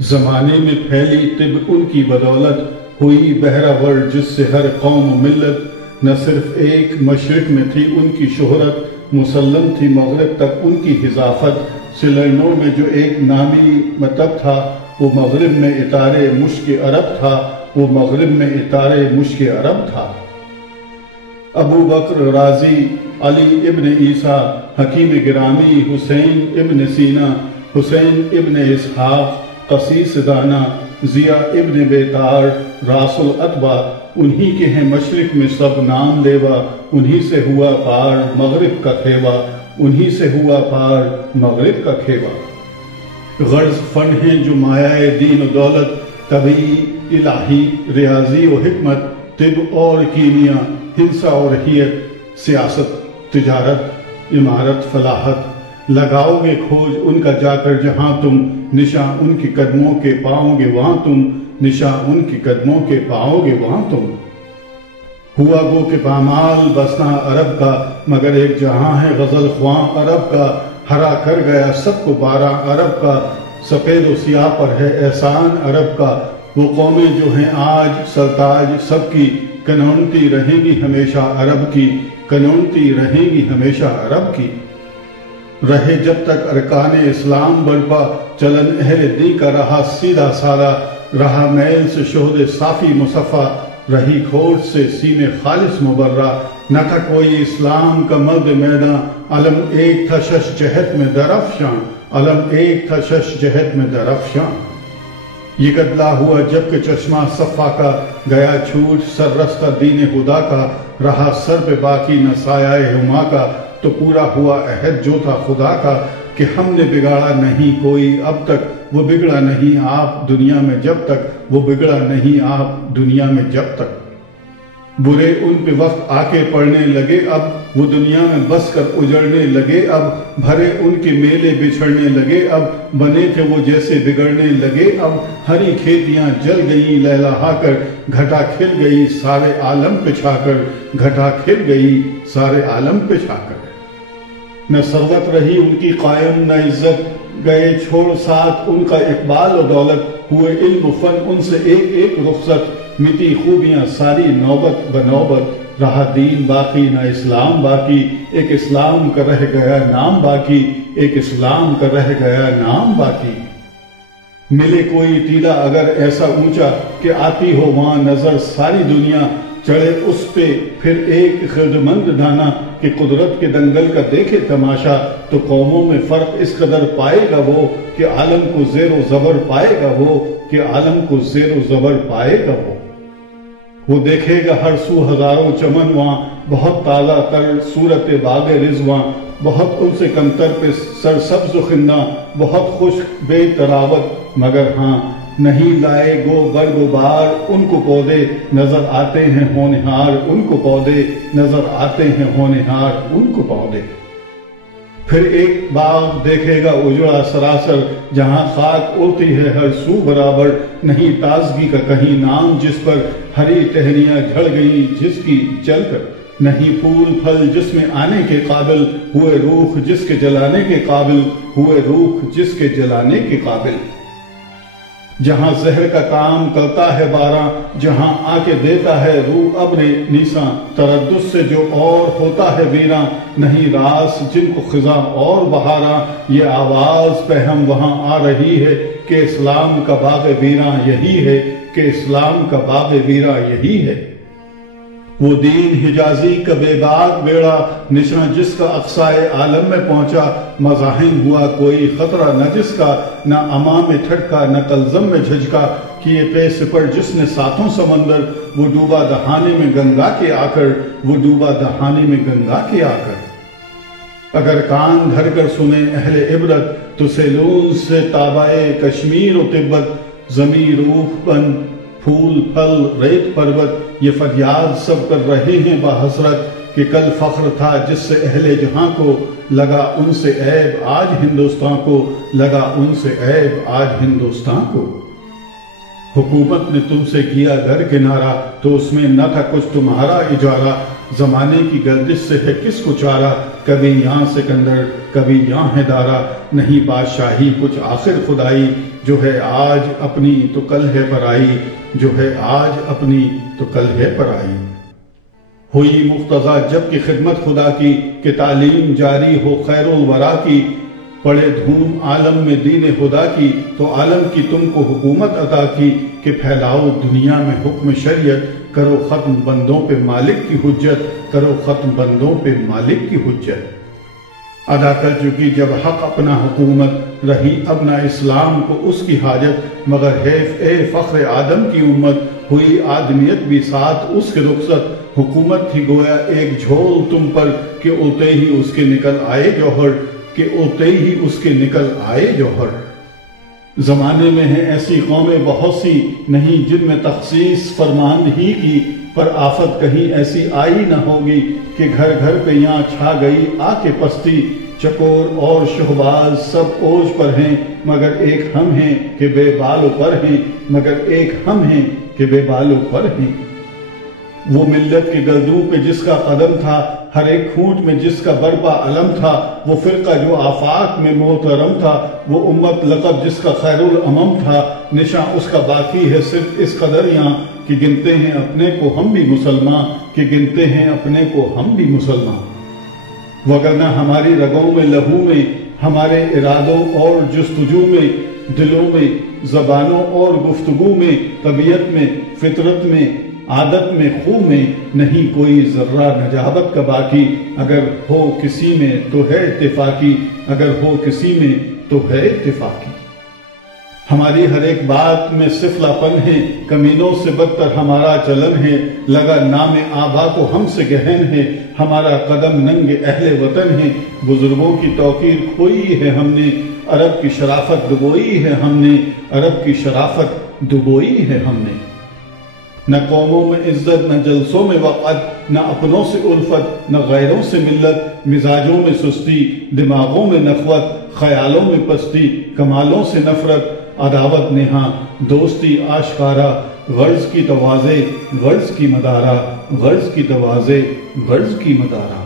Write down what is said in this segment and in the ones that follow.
زمانے میں پھیلی طب ان کی بدولت، ہوئی بہراور جس سے ہر قوم و ملت۔ نہ صرف ایک مشرق میں تھی ان کی شہرت، مسلم تھی مغرب تک ان کی حضافت۔ سلرنو میں جو ایک نامی مطلب تھا، وہ مغرب میں اطار مشک عرب تھا، وہ مغرب میں اطار مشک عرب تھا۔ ابو بکر رازی، علی ابن عیسیٰ، حکیم گرامی، حسین ابن سینا، حسین ابن اسحاق، قصیص دانا، ضیاء ابن بیتار، راس الاتبا، انہی کے ہیں مشرق میں سب نام لیوا، انہی سے ہوا پار مغرب کا کھیوا، انہی سے ہوا پار مغرب کا کھیوا۔ غرض فن ہیں جو مایہ دین و دولت، طبی الہی، ریاضی و حکمت، طب اور کیمیا، ہنسا اور حیت، سیاست، تجارت، عمارت، فلاحت۔ لگاؤ گے کھوج ان کا جا کر جہاں تم، نشاں ان کی قدموں کے پاؤ گے وہاں تم، نشاں ان کی قدموں کے پاؤ گے وہاں تم۔ ہوا گو کہ پامال بسنا عرب کا، مگر ایک جہاں ہے غزل خواں عرب کا۔ ہرا کر گیا سب کو بارہ عرب کا، سفید و سیاہ پر ہے احسان عرب کا۔ وہ قومیں جو ہیں آج سرتاج سب کی، کنونتی رہیں گی ہمیشہ عرب کی، کنونتی رہیں گی ہمیشہ عرب کی۔ رہے جب تک ارکان اسلام برپا، چلن اہل دی کا رہا سیدھا سادہ، رہا میل سے شہد صافی مصفا، رہی کھوٹ سے سینے خالص مبرہ۔ نہ تھا کوئی اسلام کا مرد میداں، علم ایک تھا شش جہت میں درفشاں، علم ایک تھا شش جہت میں درفشاں۔ یہ گدلا ہوا جب کہ چشمہ صفا کا، گیا چھوٹ سر رستہ دین خدا کا، رہا سر پہ باقی نہ سایہ ہما کا۔ تو پورا ہوا عہد جو تھا خدا کا، کہ ہم نے بگاڑا نہیں کوئی اب تک، وہ بگڑا نہیں آپ دنیا میں جب تک، وہ بگڑا نہیں آپ دنیا میں جب تک۔ برے ان پہ وقت آ کے پڑنے لگے اب، وہ دنیا میں بس کر اجڑنے لگے اب، بھرے ان کے میلے بچھڑنے لگے اب، بنے تھے وہ جیسے بگڑنے لگے اب۔ ہری کھیتیاں جل گئیں لہلہا کر، گھٹا کھل گئی سارے عالم پہ چھا کر، گھٹا کھل گئی سارے عالم پہ چھا کر۔ نہ ثروت رہی ان کی قائم نہ عزت، گئے چھوڑ ساتھ ان کا اقبال و دولت، ہوئے علم و فن ان سے ایک ایک رخصت، مٹی خوبیاں ساری نوبت بنوبت، رہا دین باقی نہ اسلام باقی، ایک اسلام کا رہ گیا نام باقی، ایک اسلام کا رہ گیا نام باقی۔ ملے کوئی ٹیلا اگر ایسا اونچا، کہ آتی ہو وہاں نظر ساری دنیا، چڑھے اس پہ پھر ایک خردمند دانا، کہ قدرت کے دنگل کا دیکھے تماشا، تو قوموں میں فرق اس قدر پائے گا وہ، کہ عالم کو زیر و زبر پائے گا وہ، کہ عالم کو زیر و زبر پائے گا وہ۔ وہ دیکھے گا ہر سو ہزاروں چمن وہاں، بہت تازہ تر صورت باغ رضواں، بہت ان سے کمتر پہ سرسبز و خنداں، بہت خشک بے تراوت، مگر ہاں نہیں لائے گو برگ و بار ان کو پودے، نظر آتے ہیں ہونہار ان کو پودے، نظر آتے ہیں ہونہار ان کو پودے۔ پھر ایک باغ دیکھے گا اجڑا سراسر، جہاں خاک اڑتی ہے ہر سو برابر، نہیں تازگی کا کہیں نام جس پر، ہری ٹہنیاں جھڑ گئی جس کی جل کر، نہیں پھول پھل جس میں آنے کے قابل، ہوئے روح جس کے جلانے کے قابل، ہوئے روح جس کے جلانے کے قابل۔ جہاں زہر کا کام کرتا ہے باراں، جہاں آ کے دیتا ہے روح ابر نیساں، تردد سے جو اور ہوتا ہے ویراں، نہیں راس جن کو خزاں اور بہاراں، یہ آواز پہ ہم وہاں آ رہی ہے، کہ اسلام کا باغ ویراں یہی ہے، کہ اسلام کا باغ ویراں یہی ہے۔ وہ دین حجازی کا بے باک بیڑا، نشاں جس کا اقصائے عالم میں پہنچا، مزاحم ہوا کوئی خطرہ نہ جس کا، نہ اما میں ٹھٹکا نہ تلزم میں جھجکا، کیے پہ سپر جس نے ساتھوں سمندر، وہ ڈوبا دہانے میں گنگا کے آ کر، وہ ڈوبا دہانے میں گنگا کے آ کر۔ اگر کان دھر کر سنے اہل عبرت، تو سیلون سے تابائے کشمیر و تبت، زمین روح بن پھول پھل ریت پروت، یہ فریاد سب کر رہے ہیں بحسرت، کہ کل فخر تھا جس سے اہل جہاں کو، لگا ان سے عیب آج ہندوستان کو، لگا ان سے عیب آج ہندوستان کو۔ حکومت نے تم سے کیا در کنارہ، تو اس میں نہ تھا کچھ تمہارا اجارہ، زمانے کی گردش سے ہے کس کو چارہ، کبھی یہاں سکندر کبھی یہاں ہے دارا، نہیں بادشاہی کچھ آخر خدائی، جو ہے آج اپنی تو کل ہے پرائی، جو ہے آج اپنی تو کل ہے پرائی۔ ہوئی مقتضا جب کی خدمت خدا کی، کہ تعلیم جاری ہو خیر الورا کی، پڑے دھوم عالم میں دین خدا کی، تو عالم کی تم کو حکومت عطا کی، کہ پھیلاؤ دنیا میں حکم شریعت، کرو ختم بندوں پہ مالک کی حجت، کرو ختم بندوں پہ مالک کی حجت۔ ادا کر چکی جب حق اپنا حکومت، رہی اب نہ اسلام کو اس کی حاجت، مگر حیف اے فخر آدم کی امت، ہوئی آدمیت بھی ساتھ اس کے رخصت، حکومت تھی گویا ایک جھول تم پر، کہ اڑتے ہی اس کے نکل آئے جوہر، کہ اڑتے ہی اس کے نکل آئے جوہر۔ زمانے میں ہیں ایسی قومیں بہت سی، نہیں جن میں تخصیص فرماندہی کی، پر آفت کہیں ایسی آئی نہ ہوگی، کہ گھر گھر پہ یہاں چھا گئی آ کے پستی، چکور اور شہباز سب اوج پر ہیں، مگر ایک ہم ہیں کہ بے بالوں پر ہیں، مگر ایک ہم ہیں کہ بے بالوں پر ہیں۔ وہ ملت کے گردوں پہ جس کا قدم تھا، ہر ایک کھوٹ میں جس کا برپا علم تھا، وہ فرقہ جو آفاق میں محترم تھا، وہ امت لقب جس کا خیر الامم تھا، نشان اس کا باقی ہے صرف اس قدر یہاں، کہ گنتے ہیں اپنے کو ہم بھی مسلمان، کہ گنتے ہیں اپنے کو ہم بھی مسلمان۔ وگرنہ ہماری رگوں میں لہو میں، ہمارے ارادوں اور جستجو میں، دلوں میں، زبانوں اور گفتگو میں، طبیعت میں، فطرت میں، عادت میں، خو میں، نہیں کوئی ذرہ نجابت کا باقی، اگر ہو کسی میں تو ہے اتفاقی، اگر ہو کسی میں تو ہے اتفاقی۔ ہماری ہر ایک بات میں سفلا پن ہے، کمینوں سے بدتر ہمارا چلن ہے، لگا نام آبا کو ہم سے گہن ہے، ہمارا قدم ننگ اہل وطن ہے، بزرگوں کی توقیر کھوئی ہے ہم نے، عرب کی شرافت ڈبوئی ہے ہم نے، عرب کی شرافت ڈبوئی ہے ہم نے۔ نہ قوموں میں عزت، نہ جلسوں میں وقت، نہ اپنوں سے الفت، نہ غیروں سے ملت، مزاجوں میں سستی، دماغوں میں نخوت، خیالوں میں پستی، کمالوں سے نفرت، عداوت نہاں، دوستی آشکارا، غرض کی توازے، غرض کی مدارا، غرض کی توازے، غرض کی مدارا۔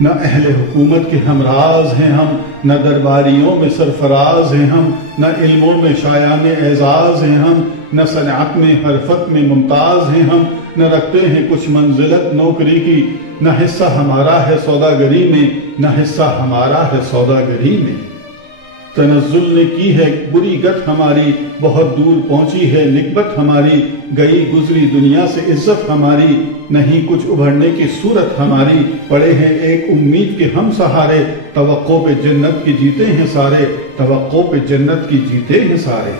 نہ اہل حکومت کے ہمراز ہیں ہم، نہ درباریوں میں سرفراز ہیں ہم، نہ علموں میں شایان اعزاز ہیں ہم، نہ صنعت میں حرفت میں ممتاز ہیں ہم، نہ رکھتے ہیں کچھ منزلت نوکری کی، نہ حصہ ہمارا ہے سوداگری میں، نہ حصہ ہمارا ہے سوداگری میں۔ تنزل نے کی ہے بری گت ہماری، بہت دور پہنچی ہے نکبت ہماری، گئی گزری دنیا سے عزت ہماری، نہیں کچھ ابھرنے کی صورت ہماری، پڑے ہیں ایک امید کے ہم سہارے، توقع پہ جنت کی جیتے ہیں سارے، توقع پہ جنت کی جیتے ہیں سارے۔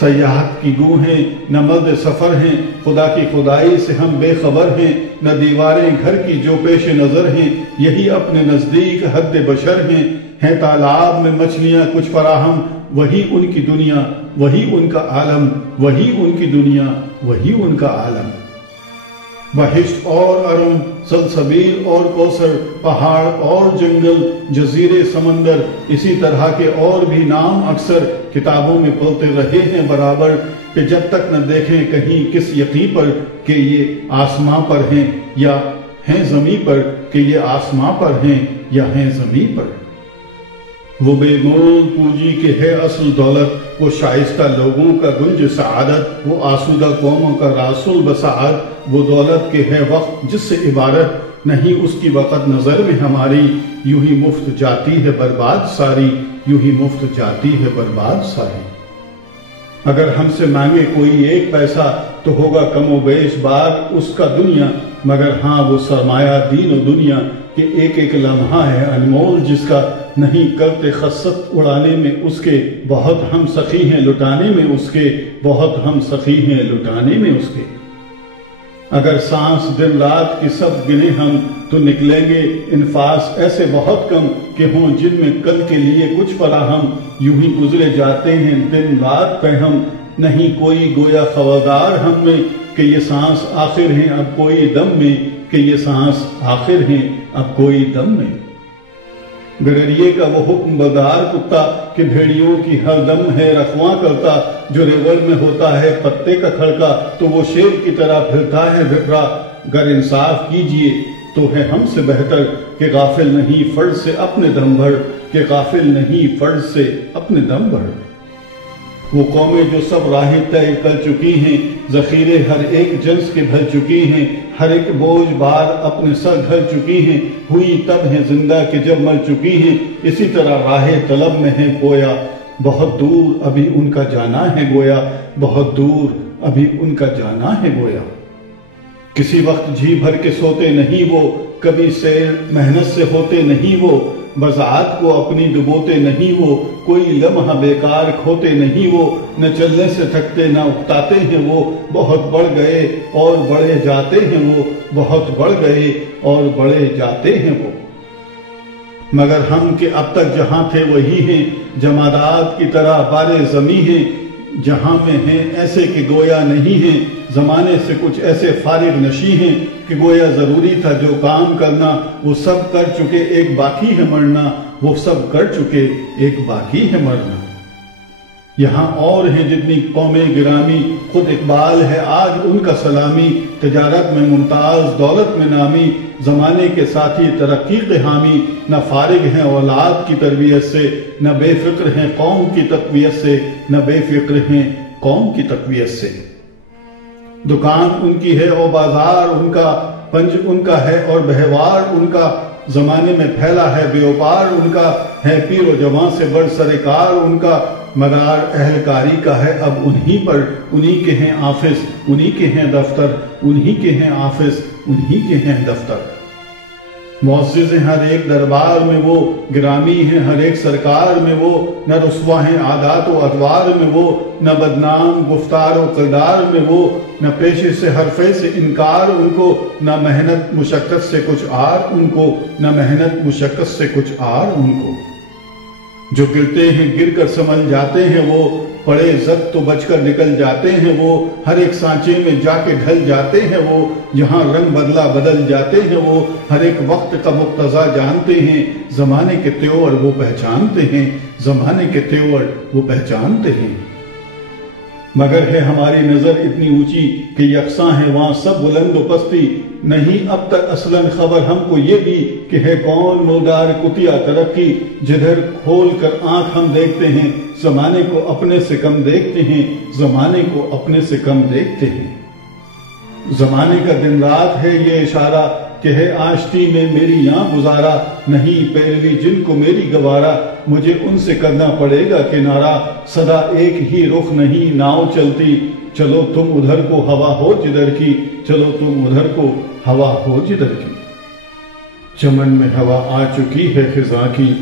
سیاحت کی گو ہیں نہ مرد سفر ہیں، خدا کی خدائی سے ہم بے خبر ہیں، نہ دیواریں گھر کی جو پیش نظر ہیں، یہی اپنے نزدیک حد بشر ہیں تالاب میں مچھلیاں کچھ فراہم، وہی ان کی دنیا، وہی ان کا عالم، وہی ان کی دنیا، وہی ان کا عالم۔ بہشت اور ارم، سلسبیل اور کوثر، پہاڑ اور جنگل، جزیرے سمندر، اسی طرح کے اور بھی نام اکثر کتابوں میں پڑھتے رہے ہیں برابر، کہ جب تک نہ دیکھیں کہیں کس یقین پر کہ یہ آسماں پر ہیں یا ہیں زمین پر، کہ یہ آسماں پر ہیں یا ہیں زمین پر۔ وہ بے مول پونجی کے ہے اصل دولت، وہ شائستہ لوگوں کا گنج سعادت، وہ آسودہ قوموں کا راسل بساعت، وہ دولت کے ہے وقت جس سے عبارت نہیں اس کی وقت نظر میں ہماری، یوں ہی مفت جاتی ہے برباد ساری، یوں ہی مفت جاتی ہے برباد ساری۔ اگر ہم سے مانگے کوئی ایک پیسہ تو ہوگا کم و بیش بار اس کا دنیا، مگر ہاں وہ سرمایہ دین و دنیا کہ ایک ایک لمحہ ہے انمول جس کا، نہیں کرتے خست اڑانے میں اس کے، بہت ہم سخی ہیں لٹانے میں اس کے، بہت ہم سخی ہیں لٹانے میں اس کے۔ اگر سانس دن رات کی سب گنے ہم تو نکلیں گے انفاس ایسے بہت کم کہ ہوں جن میں کل کے لیے کچھ فراہم، یوں ہی گزرے جاتے ہیں دن رات پہ ہم، نہیں کوئی گویا خبردار ہم میں کہ یہ سانس آخر ہیں اب کوئی دم میں، کہ یہ سانس آخر ہیں اب کوئی دم میں۔ گرریے کا وہ حکم بدار کتا کہ بھیڑیوں کی ہر دم ہے رکھواں کرتا، جو ریول میں ہوتا ہے پتے کا کھڑکا تو وہ شیر کی طرح پھرتا ہے بھپرا، گر انصاف کیجئے تو ہے ہم سے بہتر کہ غافل نہیں فرض سے اپنے دم بھر، کہ غافل نہیں فرض سے اپنے دم بھر۔ وہ قومیں جو سب راہیں طے کر چکی ہیں، ذخیرے ہر ایک جنس کے بھر چکی ہیں، ہر ایک بوجھ بار اپنے سر گھر چکی ہیں، ہوئی تب ہیں زندہ کہ جب مر چکی ہیں، اسی طرح راہ طلب میں ہے پویا، بہت دور ابھی ان کا جانا ہے گویا، بہت دور ابھی ان کا جانا ہے گویا۔ کسی وقت جی بھر کے سوتے نہیں وہ، کبھی سیر محنت سے ہوتے نہیں وہ، بذات کو اپنی ڈبوتے نہیں وہ، کوئی لمحہ بیکار کھوتے نہیں وہ، نہ چلنے سے تھکتے نہ اکتاتے ہیں وہ، بہت بڑھ گئے اور بڑے جاتے ہیں وہ، بہت بڑھ گئے اور بڑے جاتے ہیں وہ۔ مگر ہم کہ اب تک جہاں تھے وہی ہیں، جمادات کی طرح بارے زمیں ہیں، جہاں میں ہیں ایسے کہ گویا نہیں ہیں، زمانے سے کچھ ایسے فارغ نشی ہیں کہ گویا ضروری تھا جو کام کرنا، وہ سب کر چکے ایک باقی ہے مرنا، وہ سب کر چکے ایک باقی ہے مرنا۔ یہاں اور ہیں جتنی قومیں گرامی، خود اقبال ہے آج ان کا سلامی، تجارت میں ممتاز دولت میں نامی، زمانے کے ساتھی ترقی کے حامی، نہ فارغ ہیں اولاد کی تربیت سے، نہ بے فکر ہیں قوم کی تقویت سے، نہ بے فکر ہیں قوم کی تقویت سے۔ دکان ان کی ہے اور بازار ان کا، پنج ان کا ہے اور بہوار ان کا، زمانے میں پھیلا ہے بیوپار ان کا، ہے پیر و جوان سے بڑھ سرکار ان کا، مدار اہلکاری کا ہے اب انہی پر، انہی کے ہیں آفس انہی کے ہیں دفتر، انہی کے ہیں آفس انہی کے ہیں دفتر۔ معزز ہیں ہر ایک دربار میں وہ، گرامی ہیں ہر ایک سرکار میں وہ، نہ رسوا ہیں عادات و ادوار میں وہ، نہ بدنام گفتار و کردار میں وہ، نہ پیشے سے حرفے سے انکار ان کو، نہ محنت مشقت سے کچھ آر ان کو، نہ محنت مشقت سے کچھ آر ان کو۔ جو گرتے ہیں گر کر سنبھل جاتے ہیں وہ، پڑے زد تو بچ کر نکل جاتے ہیں وہ، ہر ایک سانچے میں جا کے ڈھل جاتے ہیں وہ، جہاں رنگ بدلا بدل جاتے ہیں وہ، ہر ایک وقت کا مقتضا جانتے ہیں، زمانے کے تیور وہ پہچانتے ہیں، زمانے کے تیور وہ پہچانتے ہیں۔ مگر ہے ہماری نظر اتنی اونچی کہ یکساں ہے وہاں سب بلند و پستی، نہیں اب تک اصلاً خبر ہم کو یہ بھی کہ ہے کون مردار کتیا ترقی، جدھر کھول کر آنکھ ہم دیکھتے ہیں، زمانے کو اپنے سے کم دیکھتے ہیں، زمانے کو اپنے سے کم دیکھتے ہیں۔ زمانے کا دن رات ہے یہ اشارہ کہ ہے آشتی میں میری یہاں گزارا، نہیں پیروی جن کو میری گوارا، مجھے ان سے کرنا پڑے گا کنارہ، صدا ایک ہی رخ نہیں ناؤ چلتی، چلو تم ادھر کو ہوا ہو جدھر کی، چلو تم ادھر کو ہوا ہو جدھر کی۔ چمن میں ہوا آ چکی ہے خزاں کی،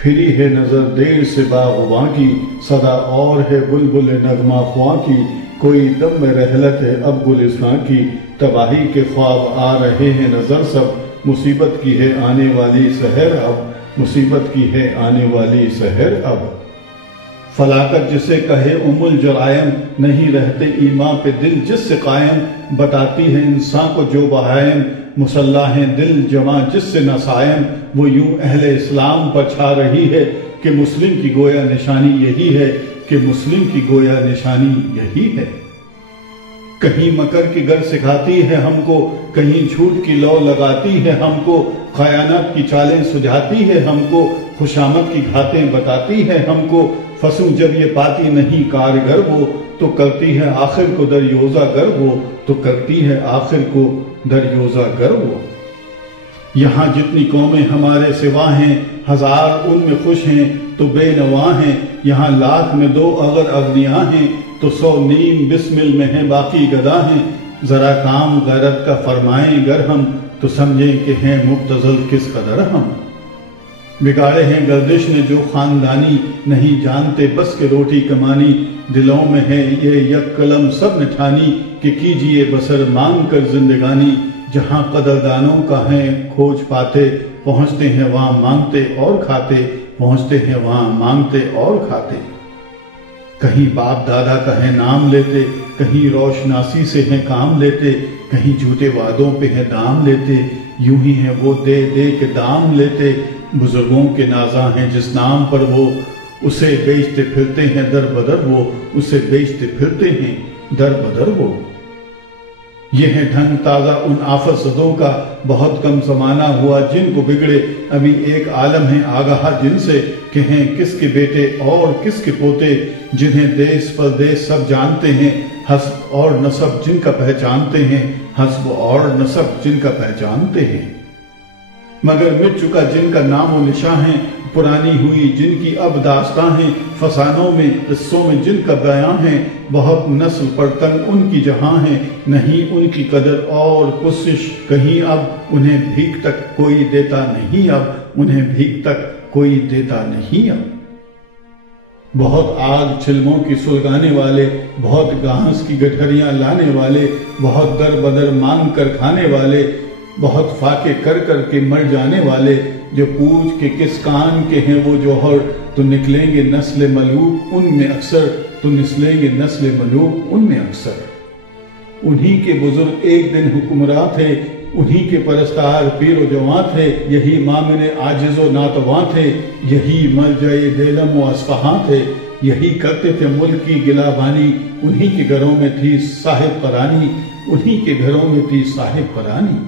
پھری ہے نظر دیر سے باغباں کی، صدا اور ہے بلبل نغمہ خواں کی، کوئی دم میں رحلت ہے اب گلستاں کی، تباہی کے خواب آ رہے ہیں نظر سب، مصیبت کی ہے آنے والی سحر اب، مصیبت کی ہے آنے والی سحر اب۔ فلاکت جسے کہے الجرائم، نہیں رہتے ایمان پہ دل جس سے قائم، بتاتی ہے انسان کو جو بہائم، مسلح ہیں دل جمع جس سے نسائم، وہ یوں اہل اسلام پر چھا رہی ہے کہ مسلم کی گویا نشانی یہی ہے، کہ مسلم کی گویا نشانی یہی ہے۔ کہیں مکر کی گر سکھاتی ہے ہم کو، کہیں جھوٹ کی لو لگاتی ہے ہم کو، خیانت کی چالیں سجھاتی ہے ہم کو، خوشامد کی گھاتیں بتاتی ہے ہم کو، فسوں جب یہ پاتی نہیں کارگر وہ، تو کرتی ہے آخر کو دریوزہ گر وہ، تو کرتی ہے آخر کو دریوزہ گر وہ۔ یہاں جتنی قومیں ہمارے سوا ہیں، ہزار ان میں خوش ہیں تو بے نوا ہیں، یہاں لاکھ میں دو اگر اغنیاء ہیں تو 100 نیم بسمل میں ہیں باقی گدا ہیں، ذرا کام غیرت کا فرمائیں گر ہم تو سمجھیں کہ ہیں مبتذل کس قدر ہم۔ بگاڑے ہیں گردش نے جو خاندانی، نہیں جانتے بس کے روٹی کمانی، دلوں میں ہے یہ یک قلم سب نے ٹھانی کہ کیجئے بسر مانگ کر زندگانی، جہاں قدردانوں کا ہیں کھوج پاتے، پہنچتے ہیں وہاں مانگتے اور کھاتے، پہنچتے ہیں وہاں مانگتے اور کھاتے۔ کہیں باپ دادا کا ہے نام لیتے، کہیں روشناسی سے ہیں کام لیتے، کہیں جھوٹے وعدوں پہ ہیں دام لیتے، یوں ہی ہیں وہ دے دے کے دام لیتے، بزرگوں کے نازاں ہیں جس نام پر وہ، اسے بیچتے پھرتے ہیں در بدر وہ، اسے بیچتے پھرتے ہیں در بدر وہ۔ یہ ہے ڈھنگ تازہ ان آفت زدوں کا، بہت کم زمانہ ہوا جن کو بگڑے، ابھی ایک عالم ہے آگاہ جن سے، کہ ہیں کس کے بیٹے اور کس کے پوتے، جنہیں دیس پردیس سب جانتے ہیں، حسب اور نسب جن کا پہچانتے ہیں، حسب اور نسب جن کا پہچانتے ہیں۔ مگر مٹ چکا جن کا نام و نشاں ہے، پرانی ہوئی جن کی اب داستاں ہیں، فسانوں میں قصوں میں جن کا بیان ہے، بہت نسل پر تنگ ان کی جہاں ہے، نہیں ان کی قدر اور پرسش کہیں، اب انہیں بھیک تک کوئی دیتا نہیں، اب انہیں بھیک تک کوئی دیتا نہیں اب۔ بہت آگ چلموں کی سلگانے والے، بہت گھاس کی گٹھریاں لانے والے، بہت در بدر مانگ کر کھانے والے، بہت فاقے کر کر کے مر جانے والے، جو پوچھ کے کس کان کے ہیں وہ جوہر، تو نکلیں گے نسل ملوک ان میں اکثر، تو نسلیں گے نسل ملوک ان میں اکثر۔ انہی کے بزرگ ایک دن حکمراں تھے، انہی کے پرستار پیر و جواں تھے، یہی مامن عاجز و ناتواں تھے، یہی ملجأ دیلم و اصفہاں تھے، یہی کرتے تھے ملک کی گلہ بانی، انہی کے گھروں میں تھی صاحب قرانی، انہی کے گھروں میں تھی صاحب قرانی۔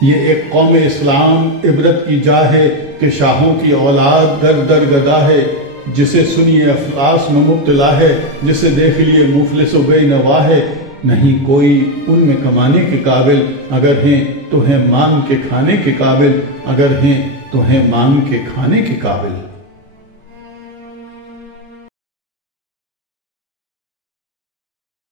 یہ ایک قوم اسلام عبرت کی جا ہے، کہ شاہوں کی اولاد در در گدا ہے، جسے سنیے افلاس میں مبتلا ہے، جسے دیکھ لیے مفلس و بے نوا ہے، نہیں کوئی ان میں کمانے کے قابل، اگر ہیں تو ہیں مانگ کے کھانے کے قابل، اگر ہیں تو ہیں مانگ کے کھانے کے قابل۔